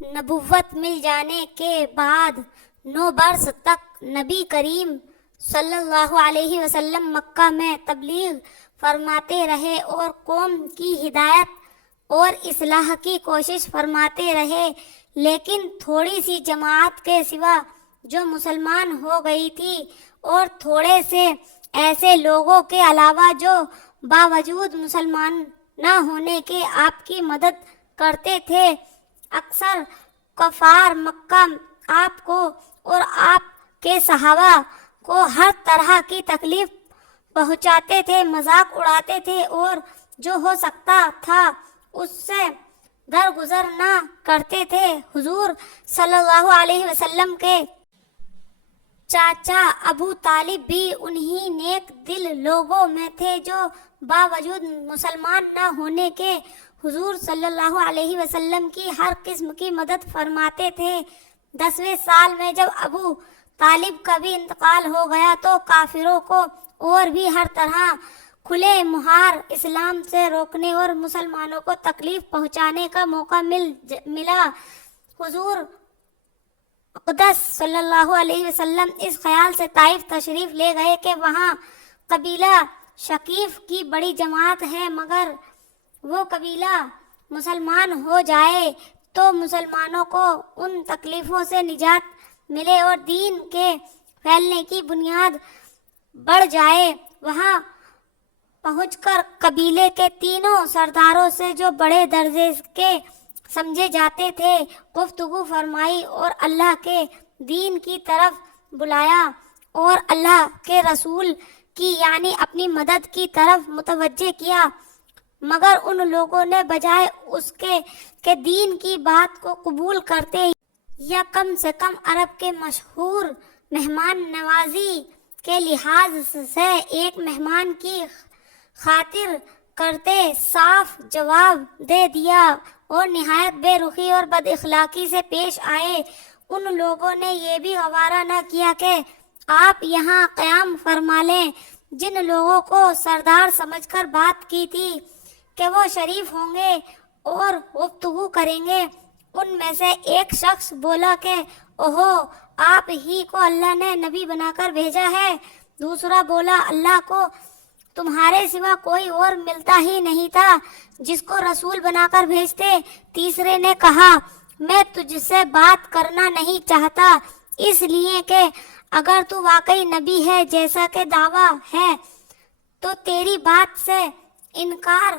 نبوت مل جانے کے بعد 9 برس تک نبی کریم صلی اللہ علیہ وسلم مکہ میں تبلیغ فرماتے رہے اور قوم کی ہدایت اور اصلاح کی کوشش فرماتے رہے، لیکن تھوڑی سی جماعت کے سوا جو مسلمان ہو گئی تھی اور تھوڑے سے ایسے لوگوں کے علاوہ جو باوجود مسلمان نہ ہونے کے آپ کی مدد کرتے تھے، اکثر کفار مکہ آپ کو اور آپ کے صحابہ کو ہر طرح کی تکلیف پہنچاتے تھے، مذاق اڑاتے تھے اور جو ہو سکتا تھا اس سے درگزر نہ کرتے تھے۔ حضور صلی اللہ علیہ وسلم کے چاچا ابو طالب بھی انہی نیک دل لوگوں میں تھے جو باوجود مسلمان نہ ہونے کے حضور صلی اللہ علیہ وسلم کی ہر قسم کی مدد فرماتے تھے۔ 10ویں سال میں جب ابو طالب کا بھی انتقال ہو گیا تو کافروں کو اور بھی ہر طرح کھلے مہار اسلام سے روکنے اور مسلمانوں کو تکلیف پہنچانے کا موقع ملا۔ حضور اقدس صلی اللہ علیہ وسلم اس خیال سے طائف تشریف لے گئے کہ وہاں قبیلہ ثقیف کی بڑی جماعت ہے، مگر وہ قبیلہ مسلمان ہو جائے تو مسلمانوں کو ان تکلیفوں سے نجات ملے اور دین کے پھیلنے کی بنیاد بڑھ جائے۔ وہاں پہنچ کر قبیلے کے تینوں سرداروں سے جو بڑے درجے کے سمجھے جاتے تھے گفتگو فرمائی اور اللہ کے دین کی طرف بلایا اور اللہ کے رسول کی یعنی اپنی مدد کی طرف متوجہ کیا، مگر ان لوگوں نے بجائے اس کے کہ دین کی بات کو قبول کرتے یا کم سے کم عرب کے مشہور مہمان نوازی کے لحاظ سے ایک مہمان کی خاطر کرتے صاف جواب دے دیا اور نہایت بے رخی اور بد اخلاقی سے پیش آئے۔ ان لوگوں نے یہ بھی گوارا نہ کیا کہ آپ یہاں قیام فرما لیں۔ جن لوگوں کو سردار سمجھ کر بات کی تھی کہ وہ شریف ہوں گے اور گفتگو کریں گے، ان میں سے ایک شخص بولا کہ اوہو، آپ ہی کو اللہ نے نبی بنا کر بھیجا ہے۔ دوسرا بولا، اللہ کو تمہارے سوا کوئی اور ملتا ہی نہیں تھا جس کو رسول بنا کر بھیجتے۔ تیسرے نے کہا، میں تجھ سے بات کرنا نہیں چاہتا اس لیے کہ اگر تو واقعی نبی ہے جیسا کہ دعویٰ ہے تو تیری بات سے انکار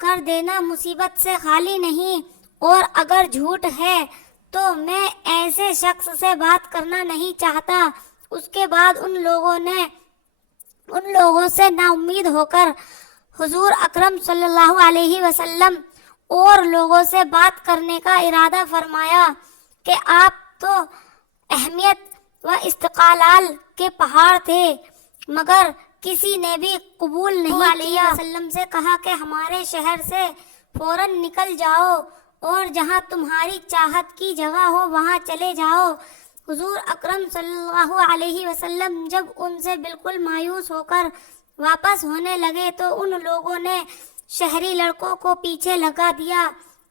کر دینا مصیبت سے خالی نہیں، اور اگر جھوٹ ہے تو میں ایسے شخص سے بات کرنا نہیں چاہتا۔ اس کے بعد ان لوگوں سے نا امید ہو کر حضور اکرم صلی اللہ علیہ وسلم اور لوگوں سے بات کرنے کا ارادہ فرمایا کہ آپ تو اہمیت و استقلال کے پہاڑ تھے، مگر کسی نے بھی قبول نہیں کیا۔ وسلم سے کہا کہ ہمارے شہر سے فوراً نکل جاؤ اور جہاں تمہاری چاہت کی جگہ ہو وہاں چلے جاؤ۔ حضور اکرم صلی اللہ علیہ وسلم جب ان سے بالکل مایوس ہو کر واپس ہونے لگے تو ان لوگوں نے شہری لڑکوں کو پیچھے لگا دیا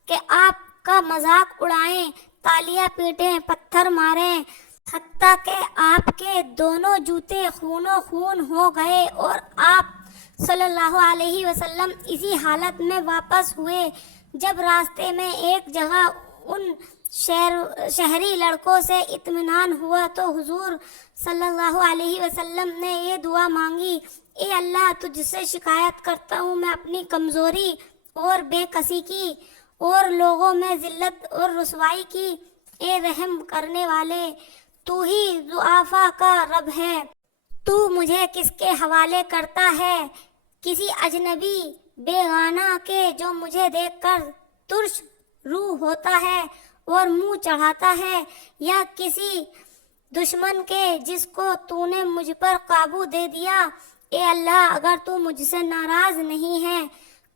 کہ آپ کا مذاق اڑائیں، تالیاں پیٹیں، پتھر ماریں، حتیٰ کہ آپ کے دونوں جوتے خونو خون ہو گئے اور آپ صلی اللہ علیہ وسلم اسی حالت میں واپس ہوئے۔ جب راستے میں ایک جگہ ان شہری لڑکوں سے اطمینان ہوا تو حضور صلی اللہ علیہ وسلم نے یہ دعا مانگی، اے اللہ، تجھ سے شکایت کرتا ہوں میں اپنی کمزوری اور بے کسی کی اور لوگوں میں ذلت اور رسوائی کی۔ اے رحم کرنے والے، تو ہی ضعفاء کا رب ہے، تو مجھے کس کے حوالے کرتا ہے؟ کسی اجنبی بیگانہ کے جو مجھے دیکھ کر ترش روح ہوتا ہے اور منہ چڑھاتا ہے، یا کسی دشمن کے جس کو تو نے مجھ پر قابو دے دیا؟ اے اللہ، اگر تو مجھ سے ناراض نہیں ہے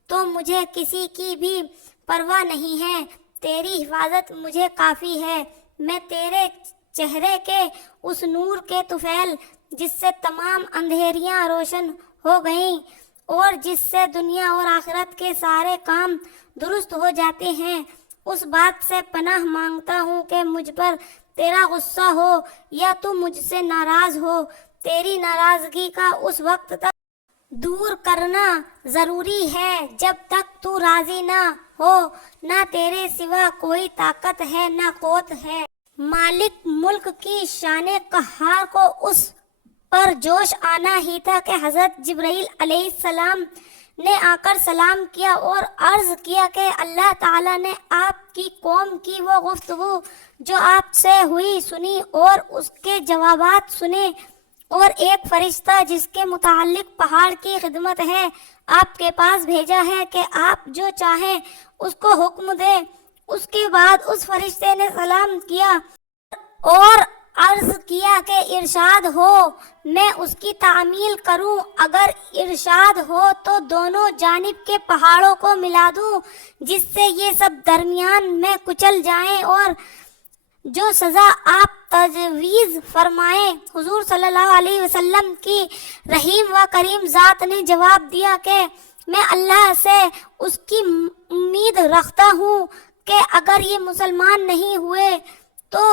تو مجھے کسی کی بھی پرواہ نہیں ہے، تیری حفاظت مجھے کافی ہے۔ میں تیرے چہرے کے اس نور کے طفیل جس سے تمام اندھیریاں روشن ہو گئیں اور جس سے دنیا اور آخرت کے سارے کام درست ہو جاتے ہیں، اس بات سے پناہ مانگتا ہوں کہ مجھ پر تیرا غصہ ہو یا تو مجھ سے ناراض ہو. تیری ناراضگی کا اس وقت تک دور کرنا ضروری ہے جب تک تو راضی نہ ہو. نہ تیرے سوا کوئی طاقت ہے نہ قوت ہے. مالک ملک کی شان قہار کو اس پر جوش آنا ہی تھا کہ حضرت جبرائیل علیہ السلام نے آ کر سلام کیا اور عرض کیا کہ اللہ تعالیٰ نے آپ کی قوم کی وہ گفتگو جو آپ سے ہوئی سنی اور اس کے جوابات سنے، اور ایک فرشتہ جس کے متعلق پہاڑ کی خدمت ہے آپ کے پاس بھیجا ہے کہ آپ جو چاہیں اس کو حکم دیں. اس کے بعد اس فرشتے نے سلام کیا اور عرض کیا کہ ارشاد ہو میں اس کی تعمیل کروں. اگر ارشاد ہو تو دونوں جانب کے پہاڑوں کو ملا دوں جس سے یہ سب درمیان میں کچل جائیں، اور جو سزا آپ تجویز فرمائیں. حضور صلی اللہ علیہ وسلم کی رحیم و کریم ذات نے جواب دیا کہ میں اللہ سے اس کی امید رکھتا ہوں کہ اگر یہ مسلمان نہیں ہوئے تو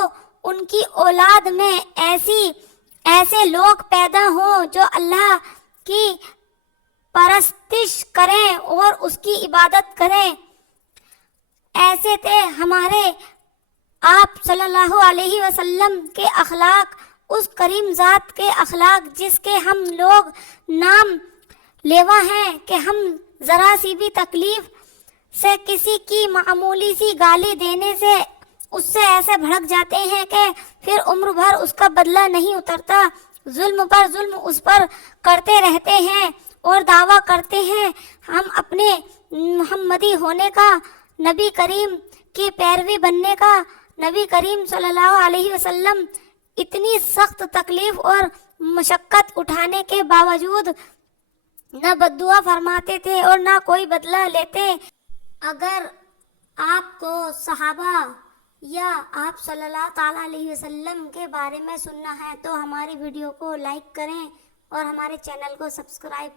ان کی اولاد میں ایسے لوگ پیدا ہوں جو اللہ کی پرستش کریں اور اس کی عبادت کریں. ایسے تھے ہمارے آپ صلی اللہ علیہ وسلم کے اخلاق، اس کریم ذات کے اخلاق جس کے ہم لوگ نام لیوا ہیں کہ ہم ذرا سی بھی تکلیف سے کسی کی معمولی سی گالی دینے سے اس سے ایسے بھڑک جاتے ہیں کہ پھر عمر بھر اس کا بدلہ نہیں اترتا. ظلم پر ظلم اس پر کرتے رہتے ہیں اور دعویٰ کرتے ہیں ہم اپنے محمدی ہونے کا، نبی کریم کی پیروی بننے کا. نبی کریم صلی اللہ علیہ وسلم اتنی سخت تکلیف اور مشقت اٹھانے کے باوجود نہ بددعا فرماتے تھے اور نہ کوئی بدلہ لیتے. اگر آپ کو صحابہ یا آپ صلی اللہ تعالیٰ علیہ وسلم کے بارے میں سننا ہے تو ہماری ویڈیو کو لائک کریں اور ہمارے چینل کو سبسکرائب